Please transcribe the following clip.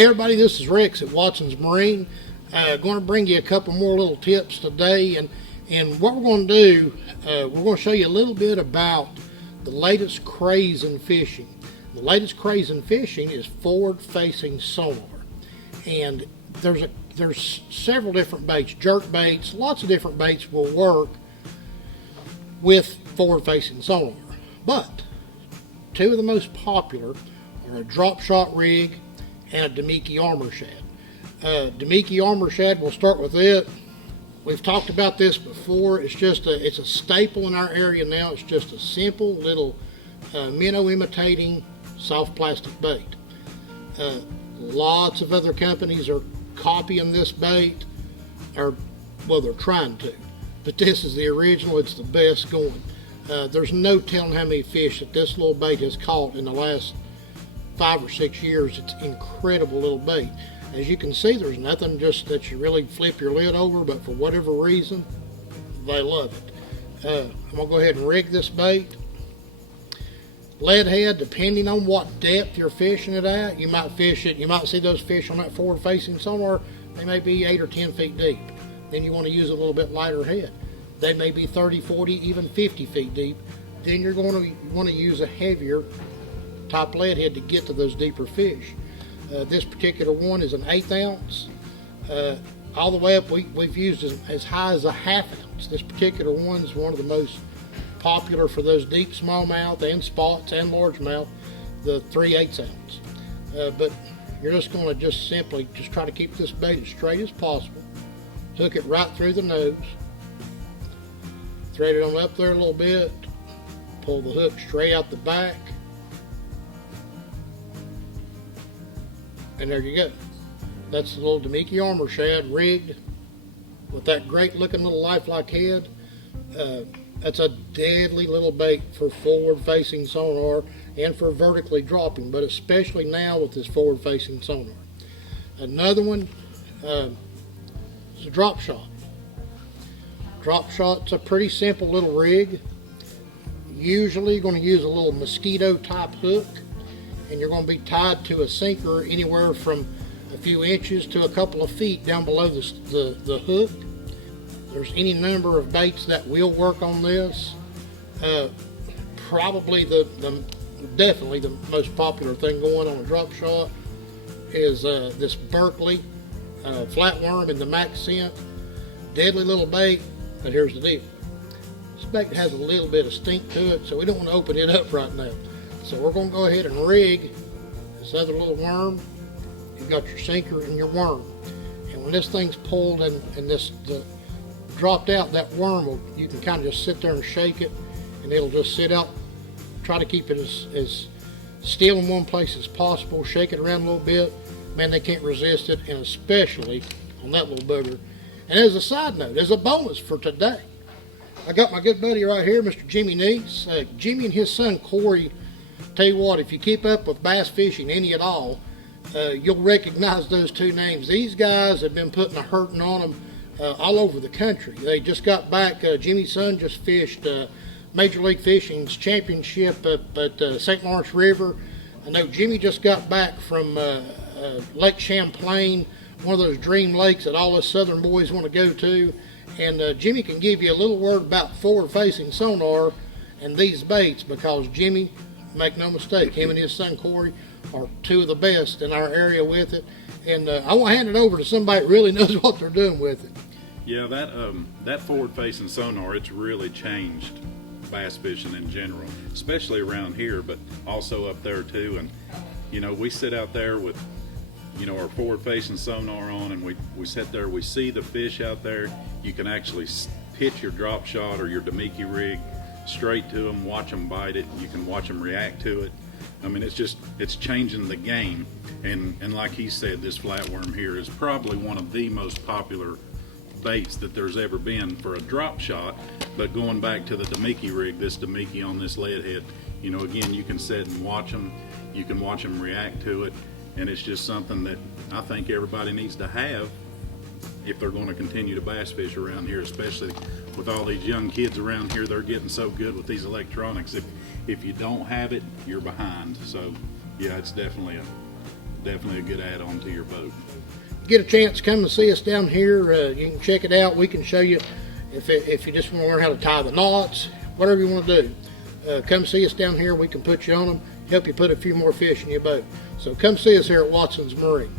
Hey everybody, this is Rex at Watson's Marine. Going to bring you a couple more little tips today, and what we're going to do, we're going to show you a little bit about the latest craze in fishing. The latest craze in fishing is forward-facing sonar, and there's several different baits, jerk baits, lots of different baits will work with forward-facing sonar, but two of the most popular are a drop shot rig and a Damiki armor shad. Damiki armor shad, we'll start with it. We've talked about this before. It's a staple in our area now. It's just a simple little minnow imitating soft plastic bait. Lots of other companies are copying this bait, or well, they're trying to, but this is the original. It's the best going. There's no telling how many fish that this little bait has caught in the last 5 or 6 years. It's incredible little bait. As you can see, there's nothing just that you really flip your lid over, but for whatever reason, they love it. I'm gonna go ahead and rig this bait. Lead head, depending on what depth you're fishing it at, you might fish it. You might see those fish on that forward-facing sonar. They may be 8 or 10 feet deep. Then you want to use a little bit lighter head. They may be 30, 40, even 50 feet deep. Then you're going to want to use a heavier top lead head to get to those deeper fish. This particular one is an 1/8 ounce. All the way up, we've used as high as a 1/2 ounce. This particular one is one of the most popular for those deep smallmouth and spots and largemouth, the 3/8 ounce. But you're just going to simply try to keep this bait as straight as possible. Hook it right through the nose. Thread it on up there a little bit. Pull the hook straight out the back. And there you go. That's the little Damiki armor shad rigged with that great looking little lifelike head. That's a deadly little bait for forward facing sonar and for vertically dropping, but especially now with this forward facing sonar. Another one is a drop shot. Drop shot's a pretty simple little rig. Usually you're going to use a little mosquito type hook, and you're going to be tied to a sinker anywhere from a few inches to a couple of feet down below the hook. There's any number of baits that will work on this. Probably definitely the most popular thing going on a drop shot is this Berkeley flatworm in the Max scent. Deadly little bait, but here's the deal. This bait has a little bit of stink to it, so we don't want to open it up right now. So we're going to go ahead and rig this other little worm. You've got your sinker and your worm. And when this thing's pulled and dropped out, that worm you can kind of just sit there and shake it, and it'll just sit out. Try to keep it as still in one place as possible. Shake it around a little bit. Man, they can't resist it, and especially on that little booger. And as a side note, as a bonus for today, I got my good buddy right here, Mr. Jimmy Neece. Jimmy and his son Corey, tell you what, if you keep up with bass fishing any at all, you'll recognize those two names. These guys have been putting a hurting on them all over the country. They just got back. Jimmy's son just fished Major League Fishing's championship up at St. Lawrence River. I know Jimmy just got back from Lake Champlain, one of those dream lakes that all us southern boys want to go to. And Jimmy can give you a little word about forward-facing sonar and these baits, because Jimmy, make no mistake, him and his son Corey are two of the best in our area with it. And I want to hand it over to somebody that really knows what they're doing with it. Yeah, that forward-facing sonar, it's really changed bass fishing in general, especially around here, but also up there too. And you know, we sit out there with, you know, our forward-facing sonar on, and we sit there, we see the fish out there. You can actually pitch your drop shot or your Damiki rig straight to them, watch them bite it. You can watch them react to it. I mean, it's changing the game. And like he said, this flatworm here is probably one of the most popular baits that there's ever been for a drop shot. But going back to the Damiki rig, this Damiki on this lead head, you know, again, you can sit and watch them. You can watch them react to it. And it's just something that I think everybody needs to have if they're going to continue to bass fish around here, especially with all these young kids around here. They're getting so good with these electronics. If you don't have it, you're behind. So yeah, it's definitely definitely a good add-on to your boat. Get a chance, come and see us down here. You can check it out. We can show you if you just want to learn how to tie the knots, whatever you want to do. Come see us down here. We can put you on them, help you put a few more fish in your boat. So come see us here at Watson's Marine.